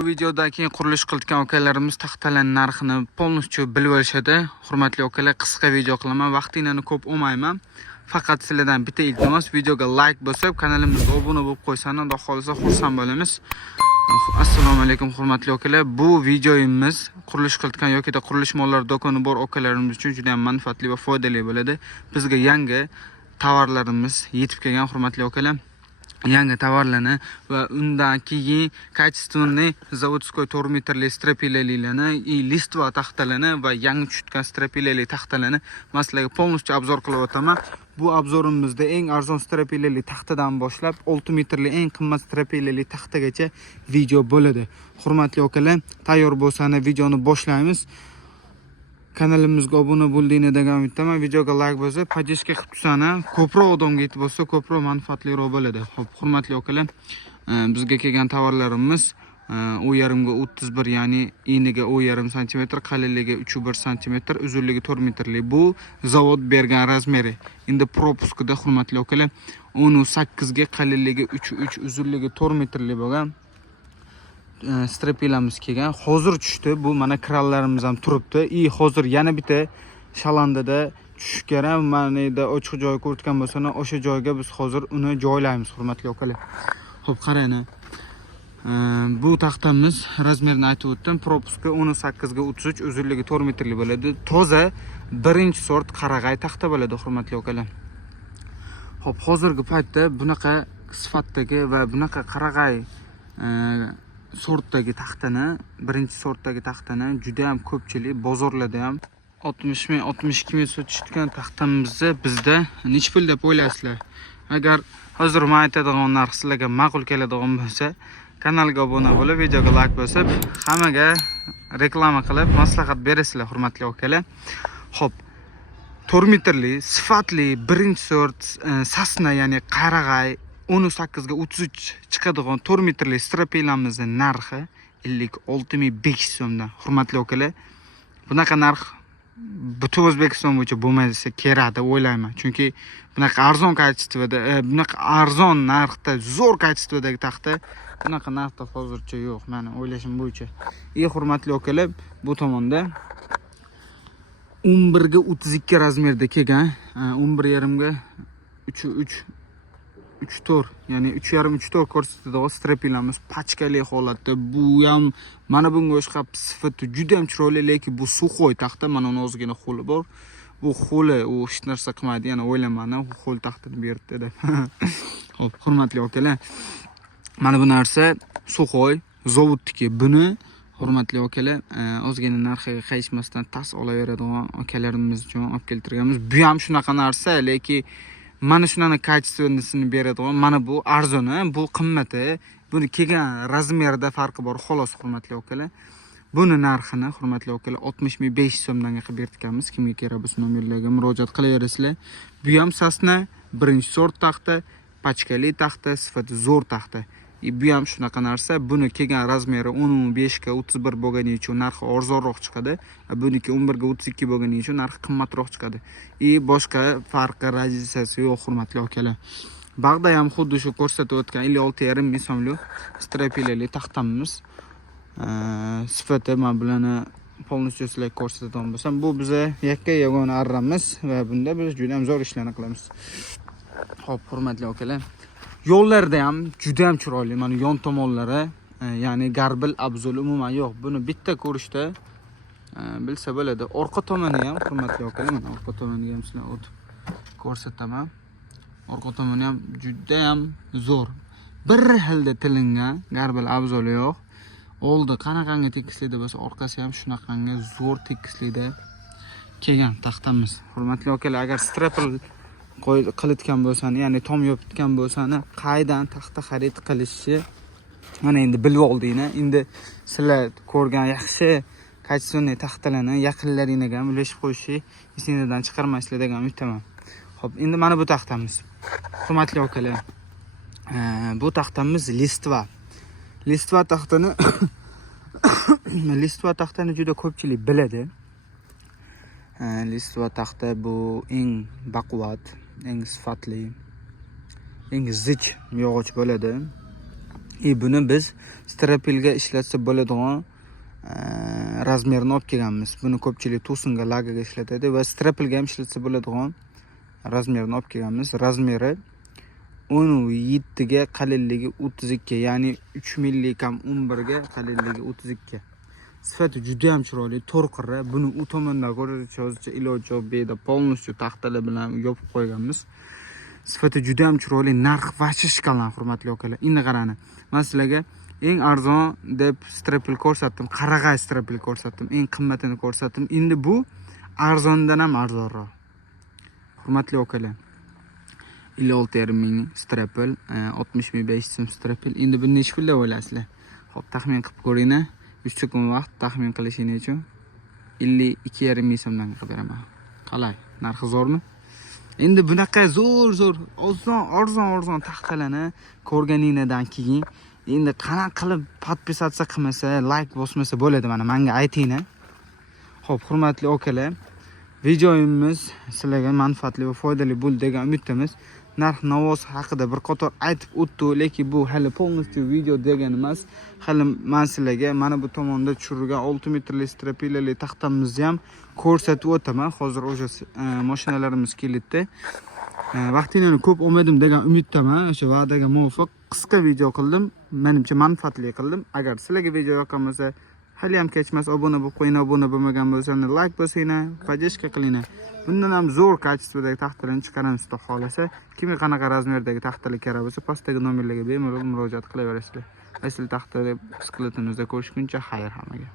Bu videoda keyin qurilish qilayotgan akalarimiz taxtalarning narxini polностью bilib olishadi. Hurmatli akalar, qisqa video qilaman, vaqtinglarni ko'p olmayman. Faqat sizlardan bitta iltimos, videoga like bosib, kanalimizga obuna bo'lib qo'ysangiz, xudo xolisa xursand bo'lamiz. Assalomu alaykum hurmatli akalar. Bu videomiz qurilish qilayotgan yoki qurilish mollari do'koni bor akalarimiz uchun juda ham manfaatli va foydali bo'ladi. Bizga yangi tovarlarimiz yetib kelgan hurmatli akalar. Yangi tovarlarni va undan keyin качественный заводской 4 metrli strapillarni, listva taxtalarni va yangi tushgan strapillarli taxtalarni men sizlarga полностью obzor qilib o'taman. Bu obzorimizda eng arzon strapillarli taxtadan boshlab 6 metrli eng qimmat strapillarli taxtagacha video bo'ladi. Hurmatli akalar, tayyor bo'lsangiz videoni boshlaymiz. Kanalimizga obuna bo'ldingiz degan umiddaman. Videoga like bosib, podpиска qilib tursana, ko'proq odamga yetib bo'lsa, ko'proq manfaatliroq bo'ladi. Xo'p, hurmatli akalar, bizga kelgan tovarlarimiz u yarimga 31, ya'ni eniga 0,5 cm, qalinligi 3,1 cm, uzunligi 4 metrli. Bu zavod bergan razmeri. Endi propuskida hurmatli akalar, 18 ga qalinligi 3,3, uzunligi 4 metrli bo'lgan strapilamiz kelgan. Hozir tushdi. Bu mana krallarimiz ham turibdi. Hozir yana bitta shalandada tushish kerak. Manada ochiq joy ko'rtgan bo'lsa, o'sha joyga biz hozir uni joylaymiz hurmatli akalar. Xo'p, qarang. Bu taxtamiz razmerini aytib o'tdim. Propuska 18 ga 33, uzunligi 4 metrli bo'ladi. Toza birinchi sort qarag'ay taxta bo'ladi hurmatli akalar. Xo'p, hozirgi paytda bunaqa sifatdagi va bunaqa qarag'ay sortdagi taxtani, birinchi sortdagi taxtani juda ham ko'pchilik bozorlarda ham 60 ming, 62 ming sotishgan taxtamizni bizda necha pul deb o'ylaysizlar? Agar hozir men aytadigan narx sizlarga ma'qul keladigan bo'lsa, kanalga obuna bo'lib, videoga like bosib, hammaga reklama qilib, maslahat berasizlar hurmatli akalar. Xo'p, 4 metrli, sifatli, birinchi sort sasna, ya'ni qarag'ay 18 ga 33 chiqadigan 4 metrli strapilamizning narxi 56.500 so'mdan. Hurmatli akalar, bunaqa narx butun O'zbekiston bo'yicha bo'lmasa kerak deb o'ylayman. Chunki bunaqa arzon kачествоda, bunaqa arzon narxda, zo'r kачестводagi taxta bunaqa narxda hozircha yo'q, meni o'ylashim bo'yicha. Hurmatli akalar, bu tomonda 11 ga 32 razmerda kelgan, 11,5 ga 3,4, ya'ni 3,5-3,4 ko'rsatadigan strapilamiz pachkali holatda. Bu ham mana bunga o'xshab sifati juda ham chiroyli, lekin bu suxoy taxta. Mana uni o'zigina xo'li bor. Bu xo'li u hech narsa qilmaydi, yana o'ylamani u xo'l taxtani berdi deb. Xo'p, hurmatli akalar, mana bu narsa suxoy zavodniki. Buni hurmatli akalar, o'zgina narxiga qayishmasdan tas olaveradigan akalarimiz uchun olib keltirganmiz. Bu ham shunaqa narsa, lekin mana shunani kачественныйsini beradigan. Mana bu arzoni, bu qimmati, buni kelgan razmerda farqi bor xolos hurmatli akalar. Buni narxini hurmatli akalar 60.500 so'mdan qilib berganmiz. Kimga kerak bo'lsa nomerlarga murojaat qilaverasizlar. Bu ham sasna, birinchi sort taxta, pachkali taxta, sifati zo'r taxta. Bu ham shunaqa narsa. Buni kelgan razmeri 15 ga 31 bo'lgani uchun narxi arzonroq chiqadi. Buniki 11 ga 32 bo'lgani uchun narxi qimmatroq chiqadi. Boshqa farqi, raziyasi yo'q hurmatli akalar. Bag'da ham xuddi shu ko'rsatib o'tgan 56,5 ming so'mlik strapillarli taxtamiz. Sifati men bularni полностью sizlarga ko'rsatadigan bo'lsam, bu biza yakka yagona arramiz va bunda biz juda ham zo'r ishlarni qilamiz. Xo'p, hurmatli akalar, yo'llarda ham juda ham chiroyli. Mana yon tomonlari, ya'ni garbil abzul umuman yo'q. Buni bitta ko'rishda bilsa bo'ladi. Orqa tomoni ham hurmatli akalar, mana orqa tomoniga ham sizlarga o'tib ko'rsataman. Orqa tomoni ham juda ham zo'r. Bir xilda tilingan garbil abzul yo'q. Oldi qanaqangi tekislikda bo'lsa, orqasi ham shunaqangi zo'r tekislikda kelgan taxtamiz. Hurmatli akalar, agar strapil qilayotgan bo'lsani, ya'ni tom yopitgan bo'lsani, qaydan taxta xarid qilishni mana endi bilib oldinglar. Endi sizlar ko'rgan yaxshi качественный taxtalarni yaqinlaringizga ham ulashib qo'yishni esingizdan chiqarmaysizlar degan umiddaman. Xo'p, endi mana bu taxtamiz. Hurmatli akalar, bu taxtamiz listva. Listva taxtani listva taxtani juda ko'pchilik biladi. Listva taxta bu eng baquvvat, eng sifatli, eng zich yog'och bo'ladi. Buni biz strapilga ishlatsa bo'ladigan razmerini olib kelganmiz. Buni ko'pchilik to'singa, lagaga ishlatadi va strapilga ham ishlatsa bo'ladigan razmerini olib kelganmiz. Razmeri 17 ga qalinligi 32, ya'ni 3 milli kam 11 ga qalinligi 32. Sifati juda ham chiroyli, to'rqira. Buni u tomondan ko'rishcha hozircha iloji yo'q, beda polностью taxtalar bilan yopib qo'yganmiz. Sifati juda ham chiroyli, narx vachi shkalan, hurmatli akalar. Endi qarani. Men sizlarga eng arzon deb strapil ko'rsatdim, qarag'ay strapil ko'rsatdim, eng qimmatini ko'rsatdim. Endi bu arzondan ham arzonroq. Hurmatli akalar. 56,5 ming strapil, 60,500 so'm strapil. Endi buni necha pulda o'ylaysizlar? Xo'p, taxmin qilib ko'ringlar. 3 sekund vaqt taxmin qilishingiz uchun 52,5 ming so'mdan qilib beraman. Qalay? Narxi zo'rmi? Endi bunaqa zo'r, arzon taxtalarni ko'rganingizdan keyin endi qanaqa qilib podpisatsiya qilmasa, like bosmasa bo'ladi, mana menga aytinglar. Xo'p, hurmatli akalar, videomiz sizlarga manfaatli va foydali bo'ldi degan umiddamiz. Narx-navosi haqida bir qator aytib o'tdi, lekin bu hali полностью video degan emas. Hali men sizlarga mana bu tomonda tushirgan 6 metrli strapilali taxtamizni ham ko'rsatib o'taman. Hozir o'sha mashinalarimiz kelibdi. Vaqtinglarni ko'p olmadim degan umiddaman. O'sha va'daga muvofiq qisqa video qildim. Menimcha manfaatli qildim. Agar sizlarga video yoqqan bo'lsa, hali ham kechmas, obuna bo'lib qo'yinglar. Obuna bo'lmagan bo'lsangiz like bosinglar, podдержка qilinglar. Bundan ham zo'r kачестводagi taxtalarni chiqaramiz, xudo xolasa. Kimga qanaqa razmerdagi taxtalar kerak bo'lsa, pastdagi nomerlarga bemalol murojaat qilaverasizlar. Asl taxtalar skeletimizda ko'rishguncha xayr hammaga.